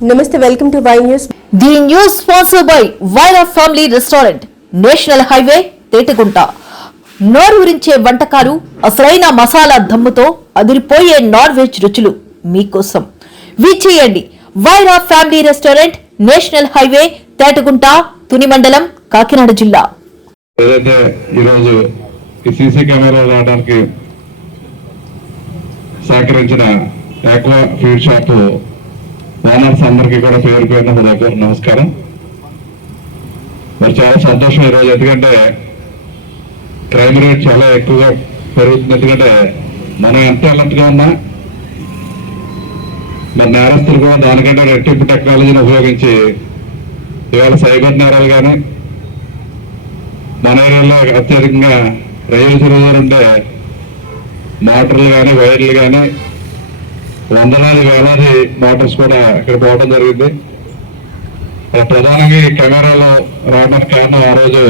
Namaste, welcome to Y News. The news sponsored by Vaira Family Restaurant, National Highway, Tetegunta. నోరూరించే వంటకాలు, అసలైన మసాలా దమ్ముతో అదిరిపోయే non veg రుచులు మీకోసం. విచ్చేయండి Wyra family restaurant, national highway, Tetagunta, Tuni మండలం, కాకినాడ జిల్లా. ఏదైతే ఈరోజు ఈ సీసీ కెమెరాలు రావడానికి సహకరించిన ఆక్వా ఫీడ్ షాప్ ఓనర్స్ అందరికీ కూడా పేరు పేరున హృదయపూర్వక నమస్కారం. మరి చాలా సంతోషం ఈరోజు, ఎందుకంటే క్రైమ్ రేట్ చాలా ఎక్కువగా పెరుగుతుంది. ఎందుకంటే మనం ఎంత అలర్ట్గా ఉన్నా మరి నేరస్తులు కూడా దానికంటే రెట్టింపు టెక్నాలజీని ఉపయోగించి ఇవాళ సైబర్ నేరాలు కానీ మన ఏరియాలో అత్యధికంగా రైలు తిరుగుదల ఉంటే మోటార్లు కానీ వైర్లు కానీ వందలాది వేలాది మోటార్స్ కూడా ఇక్కడ పోవడం జరిగింది. ప్రధానంగా ఈ కెమెరాలో రావడానికి కారణం, ఆ రోజు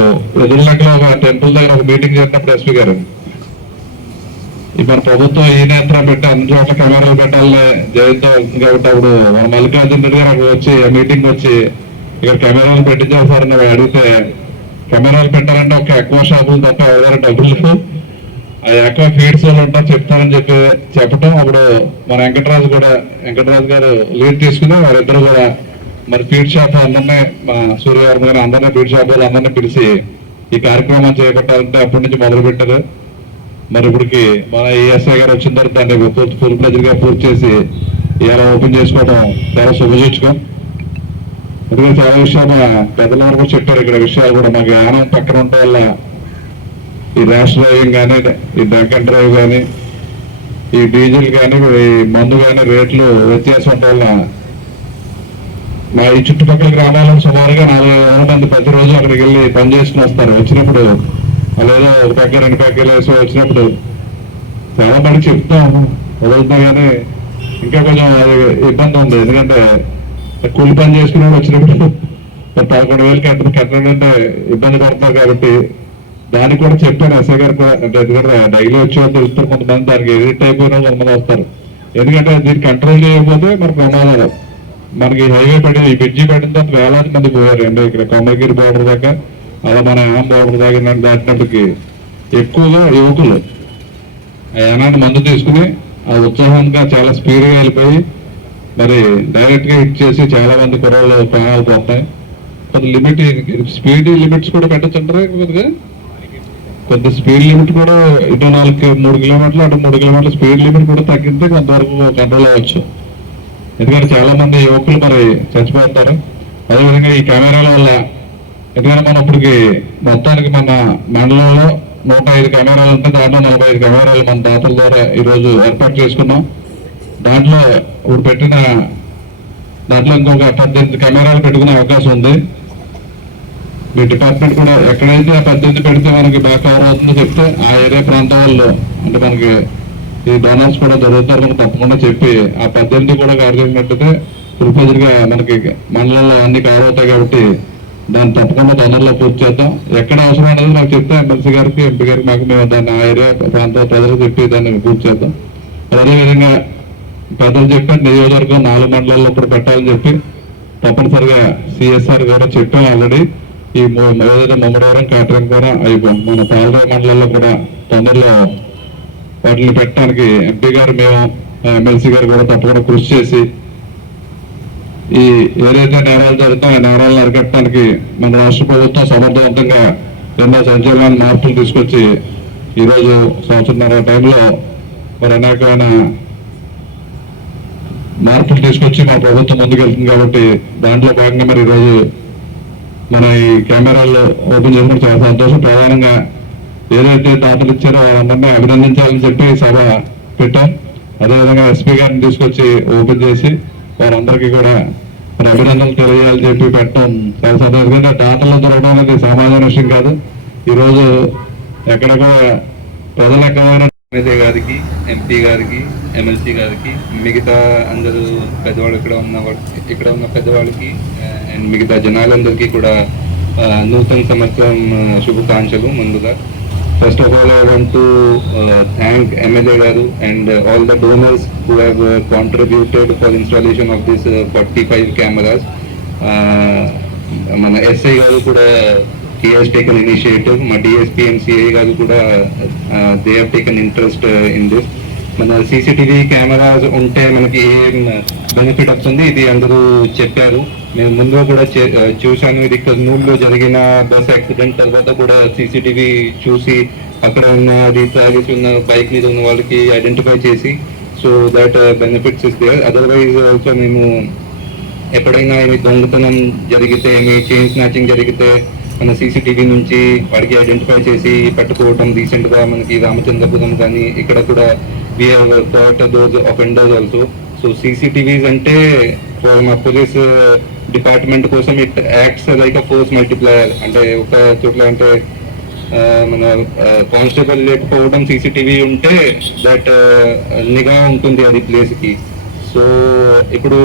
ఎదురులెక్కలో ఒక టెంపుల్ దగ్గర ఒక మీటింగ్ చేసినప్పుడు ఎస్పీ గారు మన ప్రభుత్వం ఈ నేత్రం పెట్టి అన్ని చోట్ల కెమెరాలు పెట్టాలని జయంతో అవుతుంది కాబట్టి అప్పుడు మల్లికార్జున రెడ్డి గారు అక్కడ వచ్చి ఆ మీటింగ్ వచ్చి ఇక్కడ కెమెరాలు పెట్టించాలి సార్ అని అడిగితే, కెమెరాలు పెట్టాలంటే ఒక ఎక్కువ షాపులు తప్ప ఎవరైనా డబ్బులు ఆ ఎక్కువ ఫీడ్స్ వాళ్ళు ఉంటారు చెప్తారని చెప్పటం, అప్పుడు మన వెంకటరాజు గారు లీడ్ తీసుకుని వారిద్దరు కూడా మరి ఫీడ్ షాప్ అందరినీ, మా సూర్యవర్మ గారు అందరినీ ఫీడ్ షాప్ వాళ్ళు అందరినీ పిలిచి ఈ కార్యక్రమం చేపట్టాలంటే అప్పటి నుంచి మొదలు పెట్టారు. మరి ఇప్పటికి మన ఈఎస్ఐ గారు వచ్చిన తర్వాత దాన్ని ఫుల్ ప్లెజర్ గా పూర్తి చేసి ఇలా ఓపెన్ చేసుకోవడం చాలా శుభసూచకం. ఎందుకంటే చాలా విషయాలు మన పెద్దలందరూ కూడా చెప్పారు. ఇక్కడ విషయాలు కూడా మాకు యానం పక్కన ఉండటం వల్ల ఈ ర్యాష్ డ్రైవింగ్ కానీ, ఈ డ్రంక్ అండ్ డ్రైవ్ కానీ, ఈ డీజిల్ కానీ, ఈ మందు కానీ రేట్లు వ్యత్యాసం ఉండటం వల్ల మా ఈ చుట్టుపక్కల గ్రామాలకు సుమారుగా 400 మంది ప్రతిరోజు అక్కడికి వెళ్ళి పని చేసుకుని వస్తారు. వచ్చినప్పుడు లేదా ఒక ప్యాకెట్ 2 ప్యాకెట్లు వేసి వచ్చినప్పుడు చాలా మంది చెప్తాం వదులుతున్నా కానీ ఇంకా కొంచెం ఇబ్బంది ఉంది. ఎందుకంటే కూలి పని చేసుకునే వచ్చినప్పుడు 11,000 కట్టడంటే ఇబ్బంది పడుతున్నారు. కాబట్టి దానికి కూడా చెప్పాను ఎస్ఐ గారు కూడా, అంటే ఎందుకంటే డైలీ వచ్చేవాళ్ళు తెలుస్తారు, కొంతమంది దానికి ఎడిట్ అయిపోయిన కొంతమంది వస్తారు. ఎందుకంటే దీన్ని కంట్రోల్ చేయకపోతే మరి ప్రమాదాలు. మనకి హైవే పడి ఈ బ్రిడ్జి పడిన తర్వాత వేలాది మంది పోయారు అండి. ఇక్కడ కొమ్మగిరి బోర్డర్ దాకా, అలా మన యానం బోర్డర్ దాకా దాటినప్పటికి ఎక్కువగా యువకులు ఆ యానాన్ని మందు తీసుకుని ఆ ఉత్సాహంగా చాలా స్పీడ్గా వెళ్ళిపోయి మరి డైరెక్ట్ గా హిట్ చేసి చాలా మంది కుర్రాళ్ళు ప్రాణాలు పోతాయి. కొంత లిమిట్, స్పీడ్ లిమిట్స్ కూడా పెట్టచ్చంటారా? కొంత స్పీడ్ లిమిట్ కూడా ఇటు 3 కిలోమీటర్లు అటు 3 కిలోమీటర్ల స్పీడ్ లిమిట్ కూడా తగ్గితే కొంతవరకు కంట్రోల్ అవ్వచ్చు. ఎందుకంటే చాలా మంది యువకులు మరి చచ్చిపోతారు. అదేవిధంగా ఈ కెమెరాల వల్ల, ఎందుకంటే మనం ఇప్పటికి మొత్తానికి మన మండలంలో 105 కెమెరాలు ఉంటే దాంట్లో 45 కెమెరాలు మన దాతల ద్వారా ఈరోజు ఏర్పాటు చేసుకున్నాం. దాంట్లో ఇప్పుడు దాంట్లో ఇంకొక 18 కెమెరాలు పెట్టుకునే అవకాశం ఉంది. మీ డిపార్ట్మెంట్ కూడా ఎక్కడైతే ఆ 18 పెడితే మనకి బాగా కవర్ అవుతుందో చెప్తే ఆ ఏరియా ప్రాంతం వాళ్ళు, అంటే మనకి ఈ డోనర్స్ కూడా జరుగుతారు, తప్పకుండా చెప్పి ఆ 18 కూడా కవర్ చేసినట్టయితే ఫుల్ఫిల్గా మనకి మండలంలో అన్ని కవర్ అవుతాయి. కాబట్టి దాన్ని తప్పకుండా తొందరలో పూర్తి చేద్దాం. ఎక్కడ అవసరం అనేది నాకు చెప్తే ఎమ్మెల్సీ గారికి, ఎంపీ గారికి మాకు మేము దాన్ని ఆ ఏరియా ప్రాంతం ప్రజలకు చెప్పి దాన్ని పూర్తి చేద్దాం. అదేవిధంగా పెద్దలు చెప్పారు నియోజకవర్గం 4 మండలాల్లో కూడా పెట్టాలని చెప్పి తప్పనిసరిగా సిఎస్ఆర్ గారు చెప్పాం ఆల్రెడీ. ఈ ఏదైతే ముమ్మడవరం, కాటరం కూడా అయిపోయాం. మన పాలరావు మండలాల్లో కూడా తొందరలో వాటిని పెట్టడానికి ఎంపీ గారు, మేము ఎమ్మెల్సీ గారు కూడా తప్పకుండా కృషి చేసి ఈ ఏదైతే నేరాలు జరుగుతాయో ఆ నేరాలను అరికట్టడానికి మన రాష్ట్ర ప్రభుత్వం సమర్థవంతంగా ఎన్నో సంచలనాలు మార్పులు తీసుకొచ్చి ఈరోజు 1.5 టైంలో మరి అనేకమైన మార్పులు తీసుకొచ్చి మన ప్రభుత్వం ముందుకెళ్తుంది. కాబట్టి దాంట్లో భాగంగా మరి ఈరోజు మన ఈ కెమెరాల్లో ఓపెన్ చేసినప్పుడు చాలా సంతోషం. ప్రధానంగా ఏదైతే దాతలు ఇచ్చారో వాళ్ళందరినీ అభినందించాలని చెప్పి సభ పెట్టాం. అదేవిధంగా ఎస్పీ గారిని తీసుకొచ్చి ఓపెన్ చేసి వారందరికీ కూడా మరి అభినందనలు తెలియాలని చెప్పి పెట్టడం చాలా సంతోషం. ఎందుకంటే దాతల్లో దొరకడం అనేది సామాన్య విషయం కాదు. ఈరోజు ఎక్కడ కూడా ప్రజలు ఎక్కడైనా ఎమ్మెల్యే గారికి, ఎంపీ గారికి, ఎమ్మెల్సీ గారికి, మిగతా అందరూ పెద్దవాళ్ళు ఇక్కడ ఉన్న పెద్దవాళ్ళకి అండ్ మిగతా జనాలందరికీ కూడా నూతన సంవత్సరం శుభాకాంక్షలు ముందుగా. First of all, I want to thank MLA Garu and all the donors who have contributed for installation of this 45 cameras. మన ఎస్ఐ గారు కూడా he has taken initiative. మా డిఎస్పీ అండ్ సిఐ గారు కూడా they have taken interest in this. మన CCTV cameras ఉంటే మనకి ఏం బెనిఫిట్ వస్తుంది ఇది అందరూ చెప్పారు. నేను ముందు కూడా చూశాను. ఇది కర్నూలులో జరిగిన బస్ యాక్సిడెంట్ తర్వాత కూడా సీసీటీవీ చూసి అక్కడ ఉన్న అది తాగేసి ఉన్న బైక్ మీద ఉన్న వాళ్ళకి ఐడెంటిఫై చేసి so that benefits is there. Otherwise also మేము ఎప్పుడైనా ఏమి దొంగతనం జరిగితే ఏమి చైన్ స్నాచింగ్ జరిగితే మన సీసీటీవీ నుంచి వాడికి ఐడెంటిఫై చేసి పట్టుకోవడం. రీసెంట్గా మనకి రామచంద్రపురం కానీ ఇక్కడ కూడా we have caught those offenders also. So CCTVs అంటే for మా పోలీస్ డిపార్ట్మెంట్ కోసం it acts like a force multiplier. అంటే ఒక చోట్ల అంటే మన కానిస్టేబుల్ లేకపోవడం సీసీటీవీ ఉంటే దట్ నిఘా ఉంటుంది అది ప్లేస్కి. సో ఇప్పుడు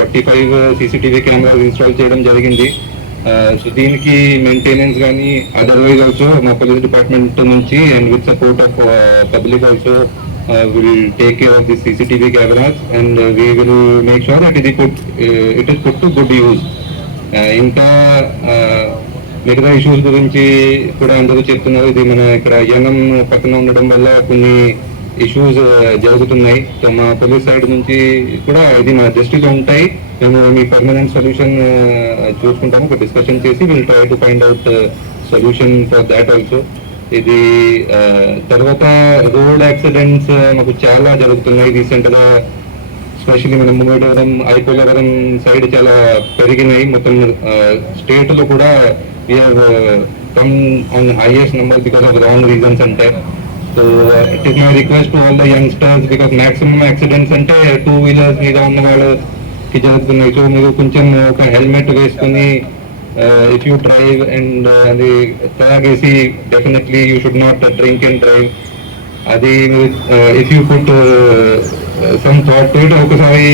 45 సీసీటీవీ కెమెరాస్ ఇన్స్టాల్ చేయడం జరిగింది. సో దీనికి మెయింటెనెన్స్ కానీ అదర్వైజ్ ఆల్సో మా పోలీస్ డిపార్ట్మెంట్ నుంచి and with support of public also will take care of the CCTV cameras and we will make sure that it is put to good use. ఇంకా మిగతా issues గురించి కూడా అందరూ చెప్తున్నారు. ఇది మన ఇక్కడ యనం పక్కన ఉండడం వల్ల కొన్ని ఇష్యూస్ జరుగుతున్నాయి. సో మా పోలీస్ సైడ్ నుంచి కూడా ఇది మా దృష్టిలో ఉంటాయి. మేము మీ పర్మనెంట్ సొల్యూషన్ చూసుకుంటాము. ఒక డిస్కషన్ చేసి will try to find out solution for that also. ఇది తర్వాత రోడ్ యాక్సిడెంట్స్ మాకు చాలా జరుగుతున్నాయి రీసెంట్గా. ఎస్పెషల్లీ మన ముంగడవరం ఐపోలవరం సైడ్ చాలా పెరిగినాయి. మొత్తం స్టేట్లో కూడా we have come on highest number because of wrong reasons అంటే. So it is my request to all the youngsters because maximum accidents అంటే 2 వీలర్స్ మీద ఉన్న వాళ్ళకి జరుగుతున్నాయి. సో మీరు కొంచెం ఒక హెల్మెట్ వేసుకొని if you drive and అది తాగేసి definitely you should not drink and drive. అది if you put some thought to it, ఒకసారి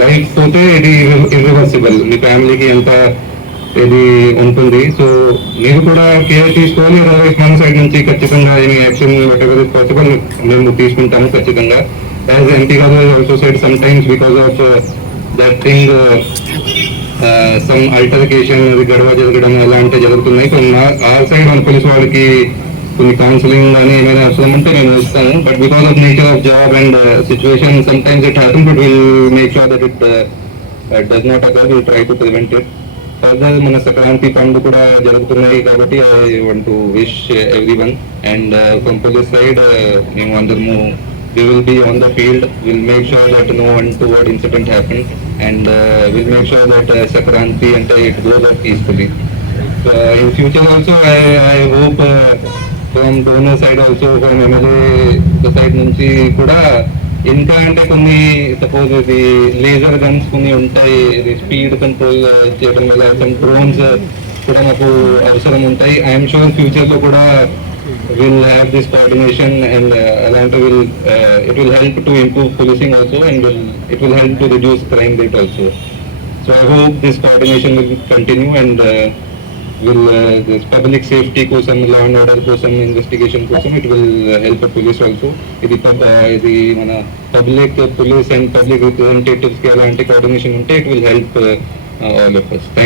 లైఫ్ పోతే ఇది irreversible. మీ ఫ్యామిలీకి ఎంత ఇది ఉంటుంది. సో మీరు కూడా కేర్ తీసుకోవాలి. అదర్వైజ్ మన సైడ్ నుంచి ఖచ్చితంగా ఏమి యాక్షన్ whatever is possible మేము తీసుకుంటాము ఖచ్చితంగా. యాజ్ ఎంపీ గారు also side sometimes because of that thing some altercation అది గొడవ జరగడం అలాంటివి జరుగుతున్నాయి. సో ఆ సైడ్ మన పోలీస్ వాళ్ళకి కొన్ని కౌన్సిలింగ్ కానీ ఏమైనా అవసరం ఉంటే మేము ఇస్తాము. But because of nature of job and situation some times it happen but will make sure that it does not occur. Will try to prevent it. Further మన సంక్రాంతి పండుగ కూడా జరుగుతున్నాయి కాబట్టి I want to wish every one and from police side మేము అందరము we will be on the field. We'll make sure that no untoward incident happens and we'll make sure that Sakranti and it goes off peacefully. In future also I hope from donor side also from MLA side నుంచి కూడా ఇంకా అంటే కొన్ని suppose ఇది laser guns కొన్ని ఉంటాయి. ఇది speed control చేయడం వల్ల సమ్ డ్రోన్స్ కూడా మాకు అవసరం ఉంటాయి. ఐఎమ్ షూర్ ఫ్యూచర్లో కూడా will have this coordination and it will help to improve policing also and it will help to reduce crime rate also. So I hope this coordination will continue and this public safety kosam, law and order kosam, investigation kosam, it will help the police also. Idi mana public police and public representatives ki alanti coordination unte it will help all of us.